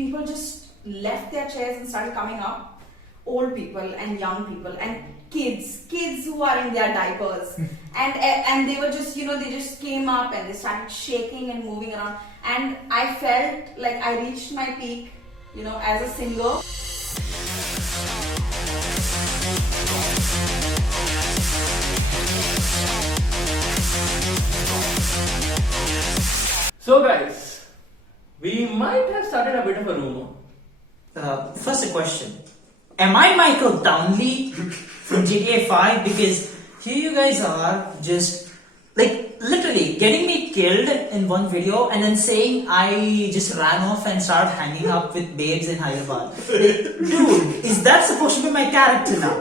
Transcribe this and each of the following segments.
people just left their chairs and started coming up. Old people and young people and kids who are in their diapers, and they were just, they just came up and they started shaking and moving around, and I felt like I reached my peak, as a singer. So guys, we might have started a bit of a rumor. First a question. Am I Michael Townley from GTA 5? Because here you guys are just literally getting me killed in one video and then saying I just ran off and started hanging up with babes in Hyderabad. Dude, is that supposed to be my character now?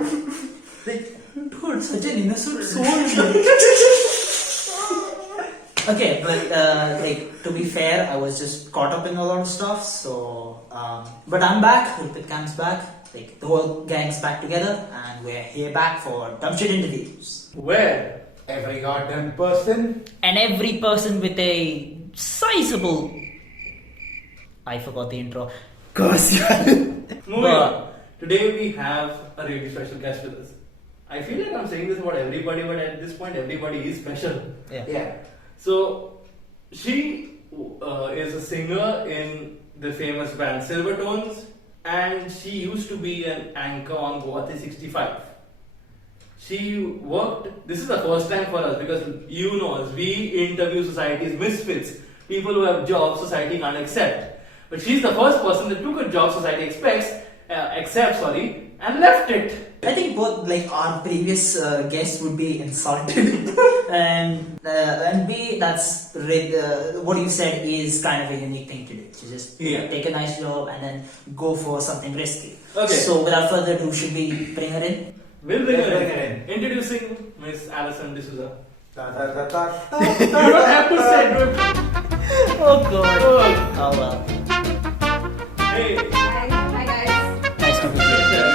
Dude, such an innocent soul. Okay, but to be fair, I was just caught up in a lot of stuff. So, but I'm back. Rupit comes back. The whole gang's back together, and we're here back for dumb shit interviews. Where Every goddamn person. And every person with a sizable. I forgot the intro. moving on. Today we have a really special guest with us. I feel like I'm saying this about everybody, but at this point, everybody is special. Yeah. So, she is a singer in the famous band Silvertones, and she used to be an anchor on Goa 365. She worked, this is the first time for us because you know us, we interview society's misfits, people who have jobs society can't accept. But she's the first person that took a job society accepts, and left it. I think both our previous guests would be insulted, and B, that's what you said is kind of a unique thing to do. To just take a nice job and then go for something risky. Okay. So without further ado, should we bring her in? We'll bring her in. Introducing Miss Allison de Souza. You don't have to say it. Oh god. Oh well. Hey. Hi guys. Nice to meet you.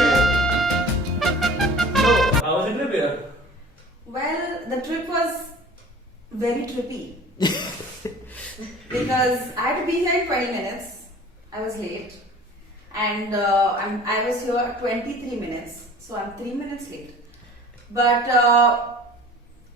So, how was the trip here? Well, the trip was very trippy because I had to be here in 20 minutes. I was late, and I was here 23 minutes, so I'm 3 minutes late. But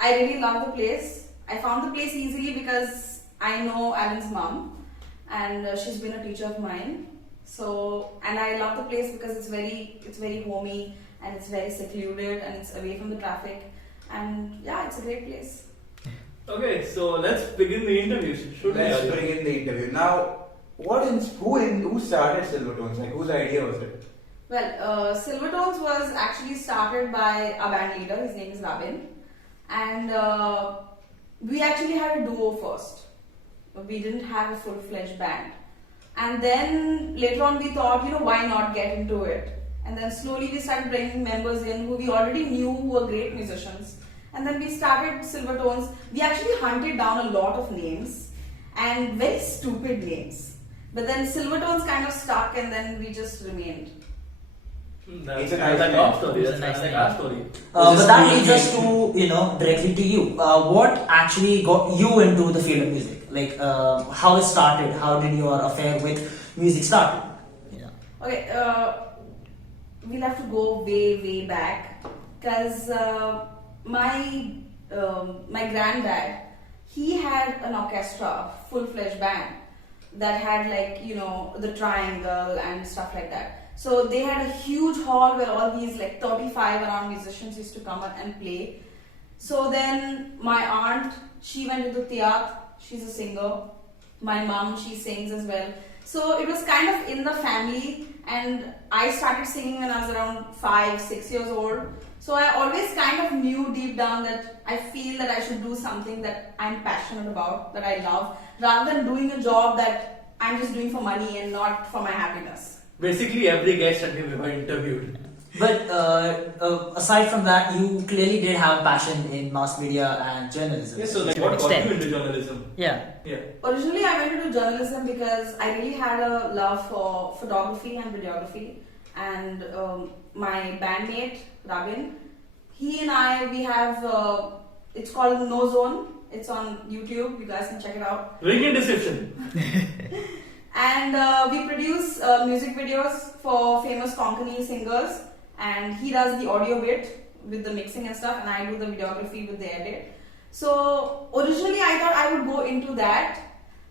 I really love the place. I found the place easily because I know Allan's mom, and she's been a teacher of mine. So, and I love the place because it's very homey, and it's very secluded, and it's away from the traffic, and yeah, it's a great place. Okay, so let's begin the interview. Let's begin the interview. Now, who started Silvertones? Like, whose idea was it? Well, Silvertones was actually started by a band leader. His name is Robin, and we actually had a duo first. We didn't have a full-fledged band, and then later on we thought, why not get into it? And then slowly we started bringing members in who we already knew who were great musicians. And then we started Silvertones. We actually hunted down a lot of names and very stupid names. But then Silvertones kind of stuck, and then we just remained. It's a nice like name. our story. It's a That's nice like name. our story. But that leads us to, directly to you. What actually got you into the field of music? How it started? How did your affair with music start? Yeah. Okay, we'll have to go way back because my granddad, he had an orchestra, full-fledged band that had the triangle and stuff like that. So they had a huge hall where all these 35 around musicians used to come and play. So then my aunt, she went into theatre. She's a singer. My mom, she sings as well. So it was kind of in the family, and I started singing when I was around 5-6 years old. So I always kind of knew deep down that I feel that I should do something that I'm passionate about, that I love, rather than doing a job that I'm just doing for money and not for my happiness. Basically, every guest that we've ever interviewed. But aside from that, you clearly did have a passion in mass media and journalism. Yes, so to an what got extent. you into journalism? Yeah. Originally, I went into journalism because I really had a love for photography and videography. And my bandmate, Robin, he and I, we have, it's called No Zone. It's on YouTube. You guys can check it out. Link in description. And we produce music videos for famous Konkani singers, and he does the audio bit with the mixing and stuff, and I do the videography with the edit. So originally I thought I would go into that,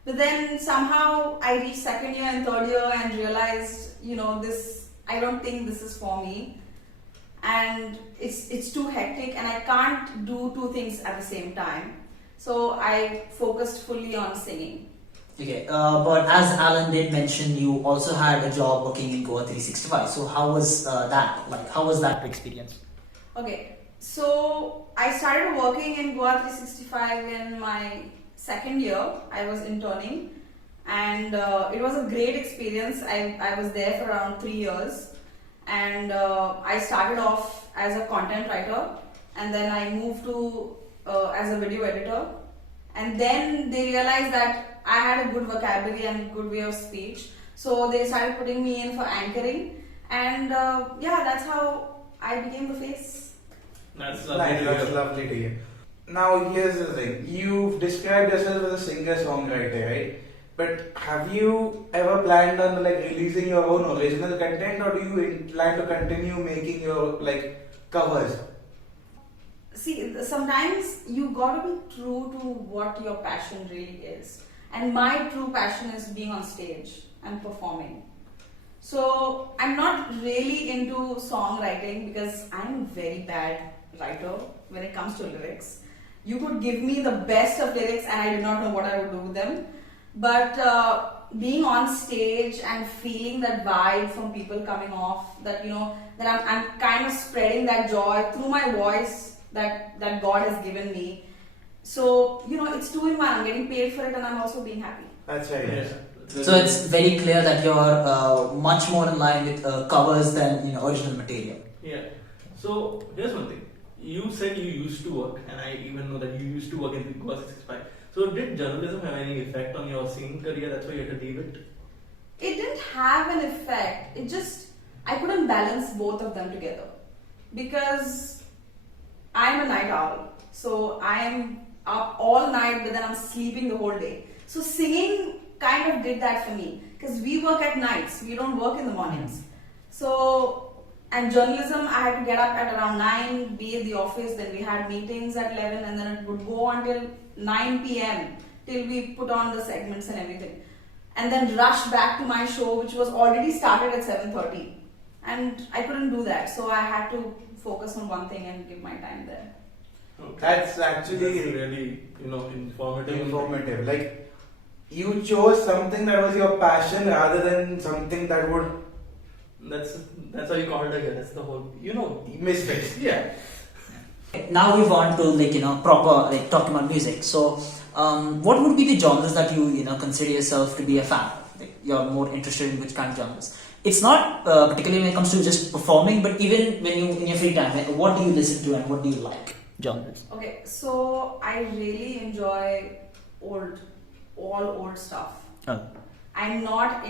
but then somehow I reached second year and third year and realized, I don't think this is for me, and it's too hectic, and I can't do two things at the same time. So I focused fully on singing. Okay, but as Alan did mention, you also had a job working in Goa 365. So how was that? Like, how was that experience? Okay, so I started working in Goa 365 in my second year. I was interning, and it was a great experience. I was there for around 3 years, and I started off as a content writer, and then I moved to as a video editor, and then they realized that I had a good vocabulary and good way of speech, so they started putting me in for anchoring, and that's how I became the face. That's Nice, that's lovely to hear. Now here's the thing. You've described yourself as a singer-songwriter, right? But have you ever planned on releasing your own original content, or do you plan to continue making your covers? See, sometimes you gotta be true to what your passion really is. And my true passion is being on stage and performing. So I'm not really into songwriting because I'm a very bad writer when it comes to lyrics. You could give me the best of lyrics and I do not know what I would do with them. But being on stage and feeling that vibe from people coming off, that I'm kind of spreading that joy through my voice that God has given me. So, it's two in one. I'm getting paid for it and I'm also being happy. That's right. Yeah. So it's very clear that you're much more in line with covers than original material. Yeah. So here's one thing. You said you used to work, and I even know that you used to work in Goa 65. So did journalism have any effect on your singing career? That's why you had to leave it? It didn't have an effect. I couldn't balance both of them together. Because I'm a night owl. So I'm up all night, but then I'm sleeping the whole day. So singing kind of did that for me. Because we work at nights. We don't work in the mornings. And journalism, I had to get up at around 9, be at the office, then we had meetings at 11, and then it would go until 9 p.m. till we put on the segments and everything. And then rush back to my show, which was already started at 7:30. And I couldn't do that, so I had to focus on one thing and give my time there. Okay. That's actually really, informative. Like, you chose something that was your passion rather than something that would... That's how you called it here. That's the whole, misfits. Yeah. Now we've on to proper talking about music. So what would be the genres that you consider yourself to be a fan? You're more interested in which kind of genres? It's not particularly when it comes to just performing, but even when you in your free time, what do you listen to and what do you like? Genres. Okay, so I really enjoy all old stuff. Oh. I'm not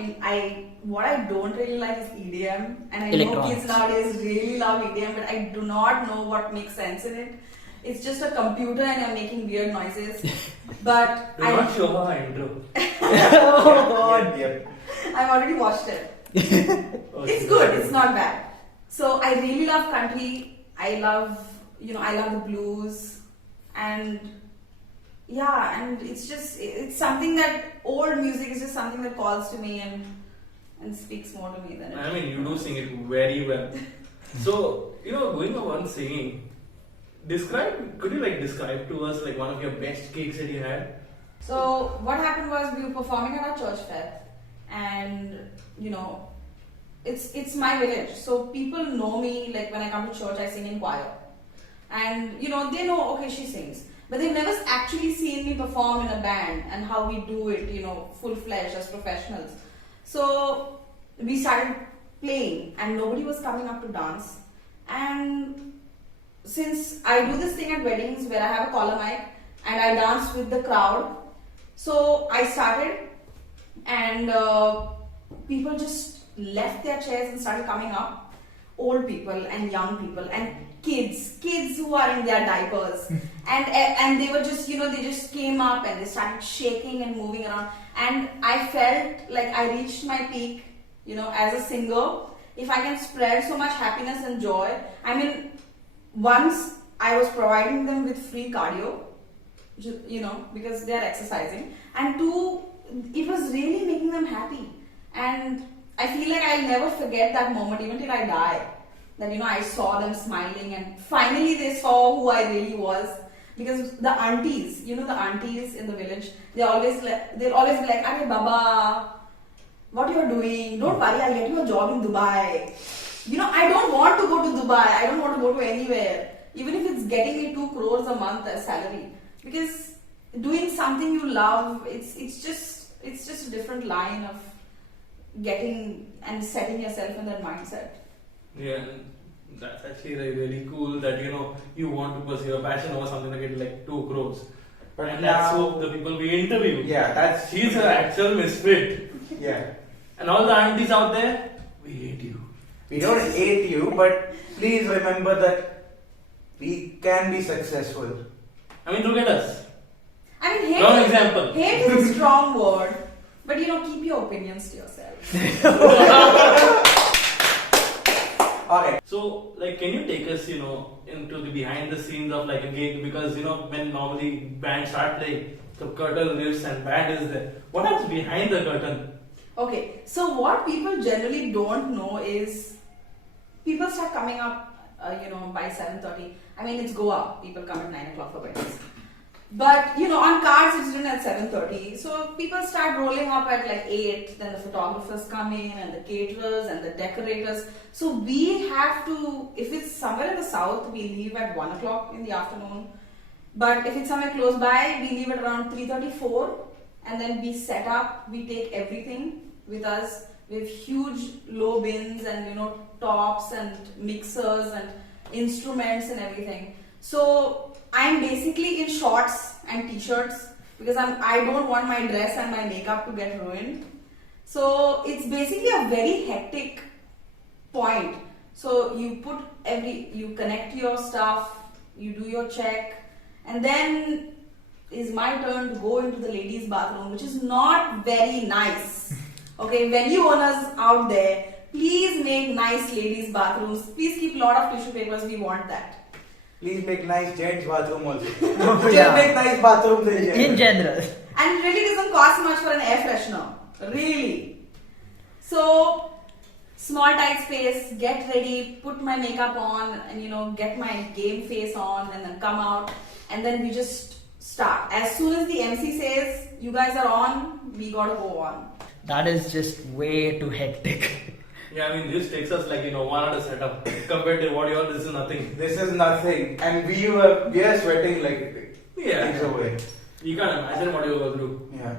what I don't really like is EDM, and I know Electronics. kids nowadays really love EDM, but I do not know what makes sense in it. It's just a computer and I'm making weird noises. But Do not show her intro. oh god, Yep. I've already watched it. Okay. It's good, it's not bad. So I really love country. I love the blues, and it's something that old music is just something that calls to me and speaks more to me than it. I mean, you do sing it very well. So, going on singing, could you describe to us one of your best gigs that you had? So what happened was we were performing at our church fair, and it's my village, so people know me. Like when I come to church, I sing in choir, and they know, okay, she sings. But they've never actually seen me perform in a band and how we do it, full-fledged as professionals. So we started playing and nobody was coming up to dance. And since I do this thing at weddings where I have a collar mic and I dance with the crowd, so I started, and people just left their chairs and started coming up. old people and young people and kids who are in their diapers, and they were just, they just came up and they started shaking and moving around, and I felt like I reached my peak, as a singer. If I can spread so much happiness and joy, I mean, once I was providing them with free cardio, because they are exercising, and two, it was really making them happy, and I feel like I'll never forget that moment even till I die. That I saw them smiling and finally they saw who I really was. Because the aunties, the aunties in the village, they'll always be like, "Arey Baba, what you're doing? Don't worry, I'll get you a job in Dubai." I don't want to go to Dubai. I don't want to go to anywhere, even if it's getting me 2 crores a month as salary. Because doing something you love, it's just a different line of getting and setting yourself in that mindset. Yeah, that's actually really cool that you want to pursue your passion over something that get like 2 crores. But And now, that's what the people we interview. Yeah, she's an actual misfit. Yeah. And all the aunties out there, we hate you. We don't hate you, but please remember that we can be successful. I mean, look at us. I mean, hate, Wrong example. hate is a strong word, but keep your opinions to yourself. Okay. So, can you take us, into the behind the scenes of like a gig? Because, when normally bands start playing, the curtain lifts and band is there. What happens behind the curtain? Okay, so what people generally don't know is people start coming up, by 7:30. I mean, it's Goa. People come at 9 o'clock for weddings. But, on cards it's written at 7:30. So people start rolling up at like 8. Then the photographers come in and the caterers and the decorators. So we have to, if it's somewhere in the south, we leave at 1 o'clock in the afternoon. But if it's somewhere close by, we leave at around 3:34. And then we set up, we take everything with us. We have huge low bins and, tops and mixers and instruments and everything. So I'm basically in shorts and t-shirts because I don't want my dress and my makeup to get ruined. So it's basically a very hectic point. So you connect your stuff, you do your check, and then is my turn to go into the ladies' bathroom, which is not very nice. Okay, venue owners out there, please make nice ladies' bathrooms. Please keep a lot of tissue papers. We want that. Please make nice gents bathroom also. Yeah. Just make nice bathrooms In general. And it really doesn't cost much for an air freshener. Really. So, small tight space, get ready, put my makeup on and get my game face on and then come out and then we just start. As soon as the MC says, you guys are on, we gotta go on. That is just way too hectic. Yeah, I mean, this takes us like 1 hour to set up compared to what this is nothing. This is nothing. And we are sweating like Yeah. things away. You can't imagine what you go through. Yeah.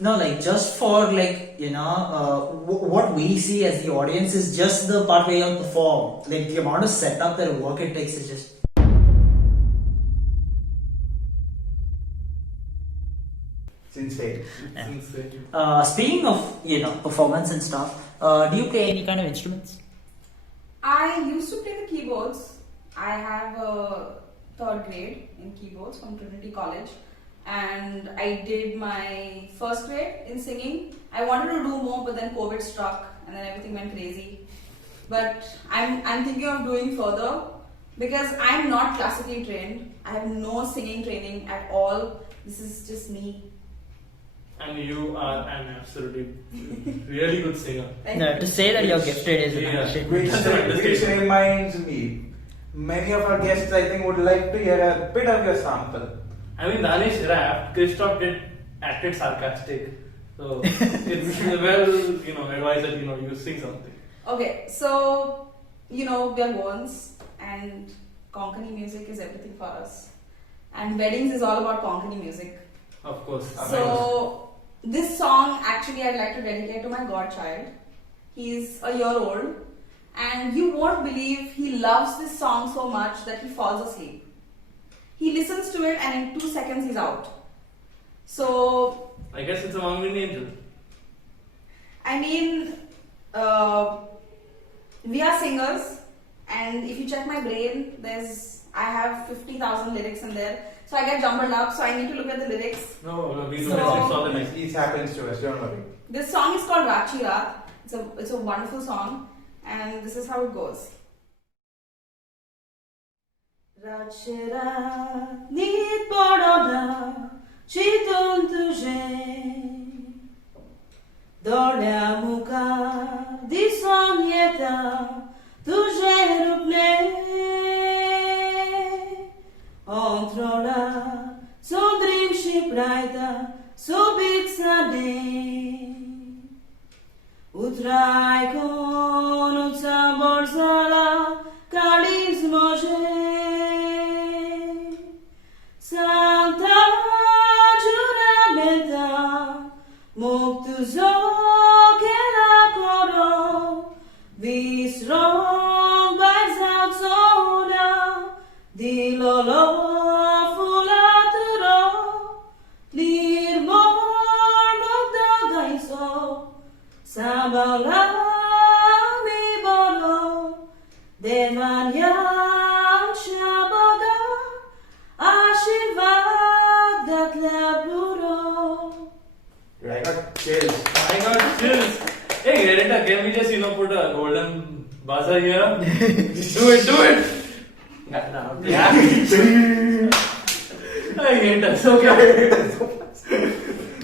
No, just for what we see as the audience is just the part where you perform. The amount of setup that work it takes is just. It's insane. Yeah. It's insane. Speaking of performance and stuff, do you play any kind of instruments? I used to play the keyboards. I have a 3rd grade in keyboards from Trinity College. And I did my 1st grade in singing. I wanted to do more, but then COVID struck and then everything went crazy. But I'm thinking of doing further because I'm not classically trained. I have no singing training at all. This is just me. And you are an absolutely really good singer. Thank No, you. to say that you're gifted is an Yeah. understatement. Which reminds me, many of our guests I think would like to hear a bit of your sample. I mean, Danish rapped, Christoph acted sarcastic. So it's well, advised that you sing something. Okay, so we are Goans and Konkani music is everything for us. And weddings is all about Konkani music. Of course. So this song actually I'd like to dedicate to my godchild. He's a year old and you won't believe he loves this song so much that he falls asleep. He listens to it and in 2 seconds he's out. So I guess it's a Mangalin angel. I mean, we are singers And if you check my brain, I have 50,000 lyrics in there. So I get jumbled up, so I need to look at the lyrics. No, we So- saw the next. It happens to us, don't worry. This song is called Rachi Raat. It's a wonderful song, and this is how it goes. Rachi Raat, nit podona, chiton tuje. Doля muka, disonieta, tuje rupne. Ontrola, sodrim shipraita, subit sade. Utrai kon utsa borzala, kaliz moje. Santa juramenta, muktu zokela koro, visrong baizat soda, dilolo fulaturo, lirbor mukta gaiso. Sabala mi bolo, devanyam shabada, ashirvad gatla puro. I got chills. I got chills. Hey, Greta, can we just put a golden buzzer here? Do it. Yeah. I hate us. Okay.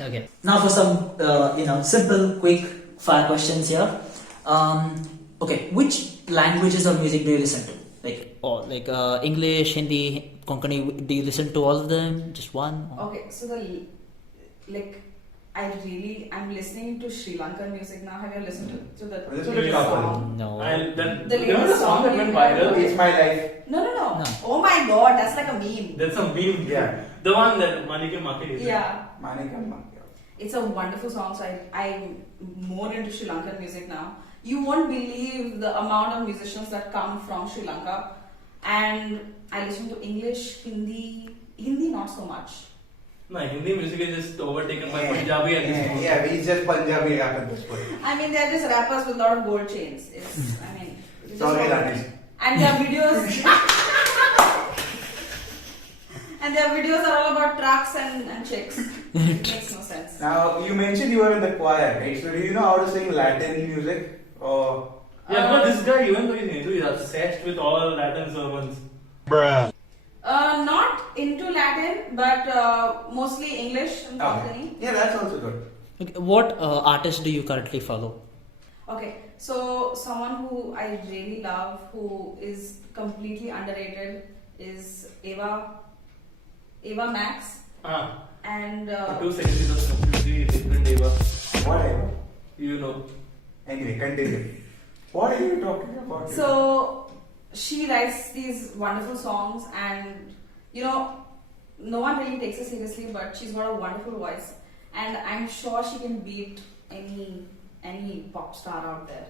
Okay. Now for some, simple, quick fire questions here. Okay, which languages of music do you listen to? Like English, Hindi, Konkani. Do you listen to all of them? Just one? Or- Okay, so I'm listening to Sri Lankan music now. Have you listened to the Listen to the song? No. The You know the latest song that song went you viral? have? It's my life. No. No. Oh my god, that's like a meme. That's a meme. Yeah. The one that Manike Market is. Yeah. Manikam. It's a wonderful song, so I'm more into Sri Lankan music now. You won't believe the amount of musicians that come from Sri Lanka. And I listen to English, Hindi not so much. No, Hindi music is just overtaken by Punjabi and this. Yeah, we just Punjabi rap at this point. I mean, they're just rappers with a lot of gold chains. It's just Sorry, what- Rajesh. And their videos and their videos are all about trucks and chicks. It makes no sense. Now, you mentioned you were in the choir, right? So, do you know how to sing Latin music? Or Yeah, but this guy, even though he's Hindu, he's obsessed with all Latin sermons. Not into Latin, but mostly English and Konkani. Yeah, that's also good. Okay, what artist do you currently follow? Okay, so someone who I really love, who is completely underrated, is Eva Max, and For 2 seconds, it was completely different, Eva. Whatever. You know. Anyway, continue. What are you talking about? so she writes these wonderful songs, and no one really takes her seriously, but she's got a wonderful voice, and I'm sure she can beat any pop star out there.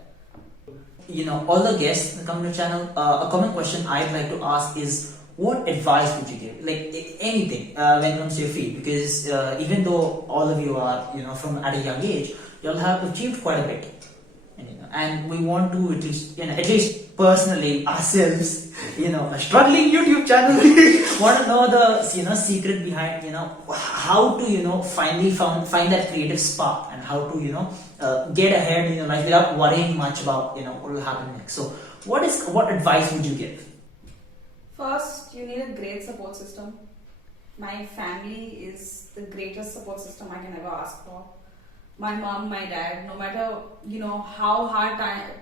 All the guests that come to the channel, a common question I'd like to ask is, what advice would you give? Like anything when it comes to your field, because even though all of you are, from at a young age, you'll have achieved quite a bit, and we want to at least personally ourselves, a struggling YouTube channel, want to know the secret behind how to finally find that creative spark, and how to get ahead in your life without worrying much about what will happen next. So what advice would you give? First, you need a great support system. My family is the greatest support system I can ever ask for. My mom, my dad, no matter how hard time,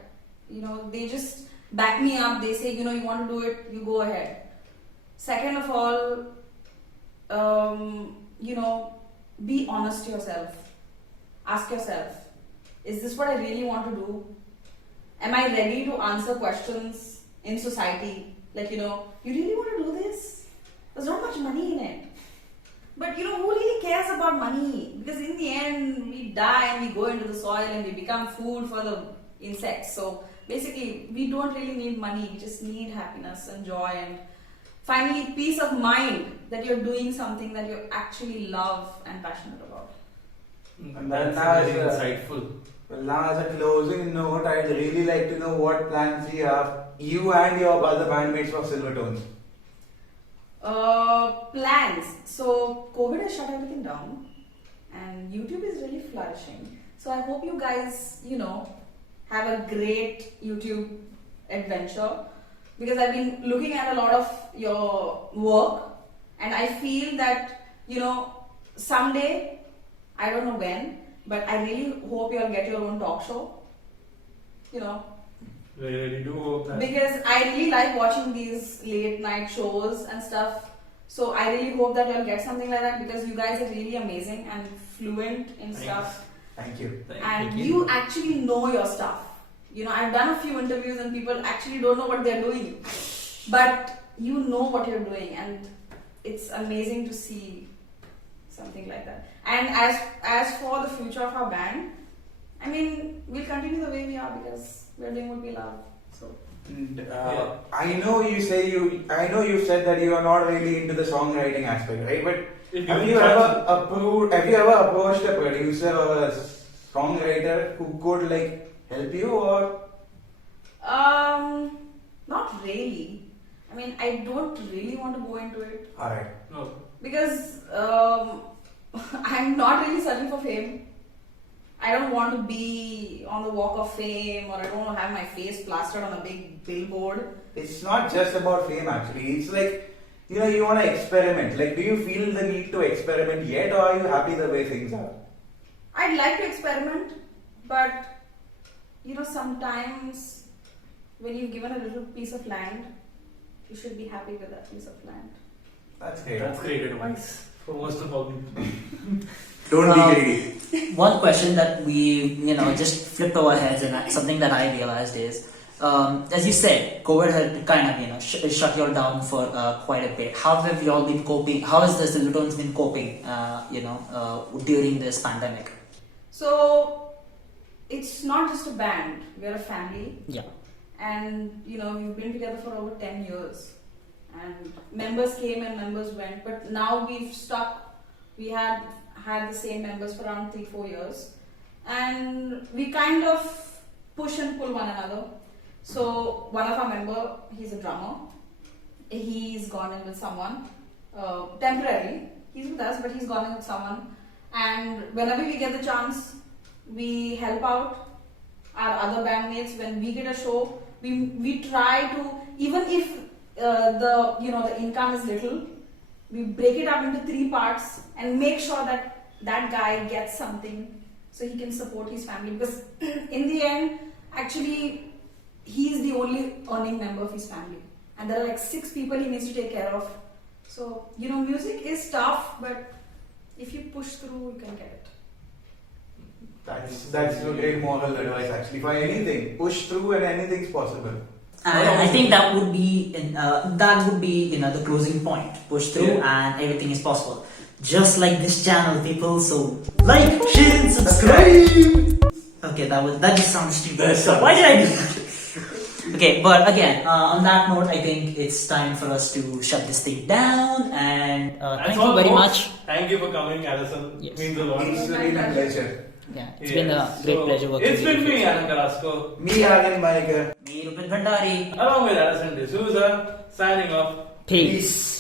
they just back me up. They say, you want to do it, you go ahead. Second of all, be honest to yourself. Ask yourself, is this what I really want to do? Am I ready to answer questions in society? Like, you really want to do this? There's not much money in it. But who really cares about money? Because in the end, we die and we go into the soil and we become food for the insects. So basically, we don't really need money. We just need happiness and joy, and finally, peace of mind that you're doing something that you actually love and passionate about. That's now very is, insightful. Well, now as a closing note, I'd really like to know what plans you and your other bandmates for Silvertones. Plans. So COVID has shut everything down, and YouTube is really flourishing. So I hope you guys, have a great YouTube adventure, because I've been looking at a lot of your work, and I feel that someday, I don't know when, but I really hope you'll get your own talk show. We really do hope that. Because I really like watching these late night shows and stuff. So I really hope that you'll get something like that, because you guys are really amazing and fluent in stuff. Thank you. And you actually know your stuff. I've done a few interviews and people actually don't know what they're doing. But you know what you're doing, and it's amazing to see something like that. And as for the future of our band, I mean, we'll continue the way we are because we're doing what we love. So. And, I know you said that you are not really into the songwriting aspect, right? But have you ever approached a producer or a songwriter who could help you, or? Not really. I mean, I don't really want to go into it. Alright. No. Because I'm not really searching for fame. I don't want to be on the walk of fame, or I don't want to have my face plastered on a big billboard. It's not just about fame actually. It's you want to experiment. Do you feel the need to experiment yet, or are you happy the way things are? I'd like to experiment, but sometimes when you've given a little piece of land, you should be happy with that piece of land. That's great. That's great advice for most of all people. Don't be greedy. One question that we, just flipped over heads, and something that I realized is, as you said, COVID had kind of, shut you all down for quite a bit. How have you all been coping? How has the Silvertones been coping, during this pandemic? So, it's not just a band, we're a family. Yeah. And, we've been together for over 10 years. And members came and members went, but now we've stuck. We had the same members for around 3-4 years, and we kind of push and pull one another. So one of our member, he's a drummer. He's gone in with someone temporarily. He's with us, but he's gone in with someone. And whenever we get the chance, we help out our other bandmates. When we get a show, we try to, even if the income is little, we break it up into 3 parts and make sure that guy gets something so he can support his family, because in the end, actually, he's the only earning member of his family, and there are 6 people he needs to take care of. So music is tough, but if you push through, you can get it. That's a great moral advice actually for anything. Push through and anything's possible. And I think that would be the closing point. Push through, and everything is possible. Just like this channel, people. So like, share, and subscribe. Okay, that just sounds stupid. So why did I do that? Okay, but again, on that note, I think it's time for us to shut this thing down. And thank you very much. Thank you for coming, Allison. Yes. Means a lot. It's been a pleasure. Yeah, it's been a great pleasure working with you. It's been me, Allan Carrasco. Me, Aryan Rupit. Me, Rupit Bhandari. Along with Allison de Souza, signing off. Peace.